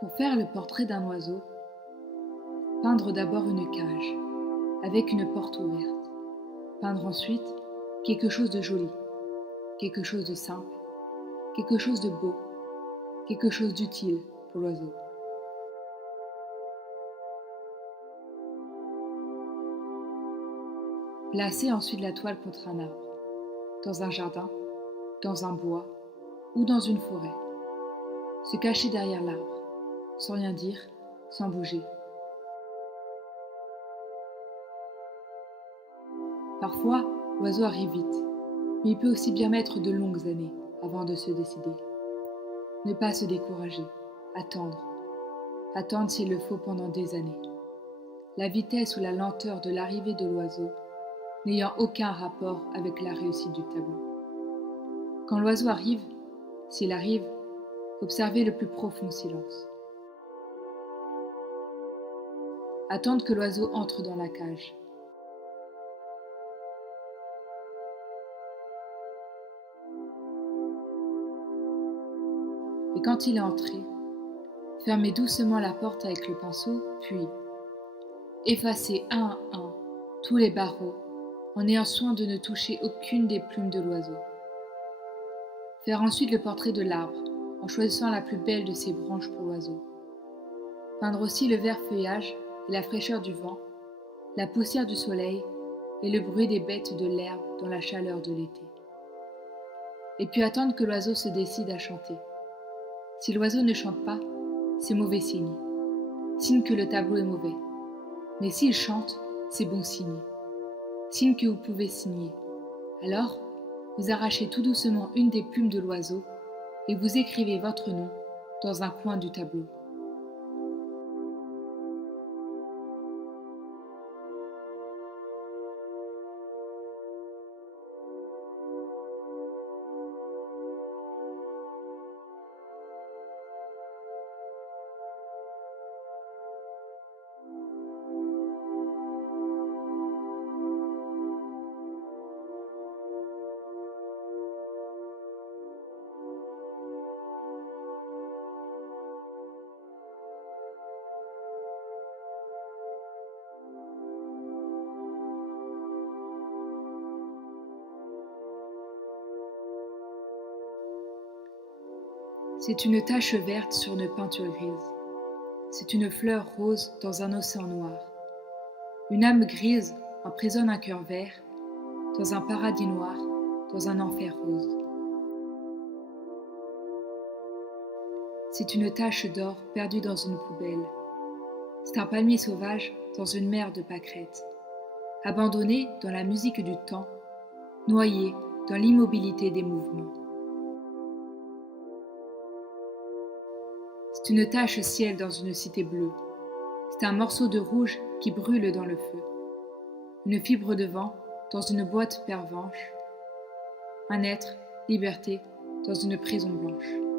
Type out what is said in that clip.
Pour faire le portrait d'un oiseau, peindre d'abord une cage, avec une porte ouverte. Peindre ensuite quelque chose de joli, quelque chose de simple, quelque chose de beau, quelque chose d'utile pour l'oiseau. Placer ensuite la toile contre un arbre, dans un jardin, dans un bois ou dans une forêt. Se cacher derrière l'arbre, sans rien dire, sans bouger. Parfois, l'oiseau arrive vite, mais il peut aussi bien mettre de longues années avant de se décider. Ne pas se décourager, attendre. Attendre s'il le faut pendant des années. La vitesse ou la lenteur de l'arrivée de l'oiseau n'ayant aucun rapport avec la réussite du tableau. Quand l'oiseau arrive, s'il arrive, observez le plus profond silence. Attendre que l'oiseau entre dans la cage. Et quand il est entré, fermez doucement la porte avec le pinceau, puis effacez un à un tous les barreaux en ayant soin de ne toucher aucune des plumes de l'oiseau. Faire ensuite le portrait de l'arbre en choisissant la plus belle de ses branches pour l'oiseau. Peindre aussi le vert feuillage et la fraîcheur du vent, la poussière du soleil et le bruit des bêtes de l'herbe dans la chaleur de l'été. Et puis attendre que l'oiseau se décide à chanter. Si l'oiseau ne chante pas, c'est mauvais signe. Signe que le tableau est mauvais. Mais s'il chante, c'est bon signe. Signe que vous pouvez signer. Alors, vous arrachez tout doucement une des plumes de l'oiseau et vous écrivez votre nom dans un coin du tableau. C'est une tache verte sur une peinture grise. C'est une fleur rose dans un océan noir. Une âme grise emprisonne un cœur vert dans un paradis noir, dans un enfer rose. C'est une tache d'or perdue dans une poubelle. C'est un palmier sauvage dans une mer de pâquerettes. Abandonné dans la musique du temps, noyé dans l'immobilité des mouvements. C'est une tache ciel dans une cité bleue. C'est un morceau de rouge qui brûle dans le feu. Une fibre de vent dans une boîte pervenche. Un être, liberté, dans une prison blanche.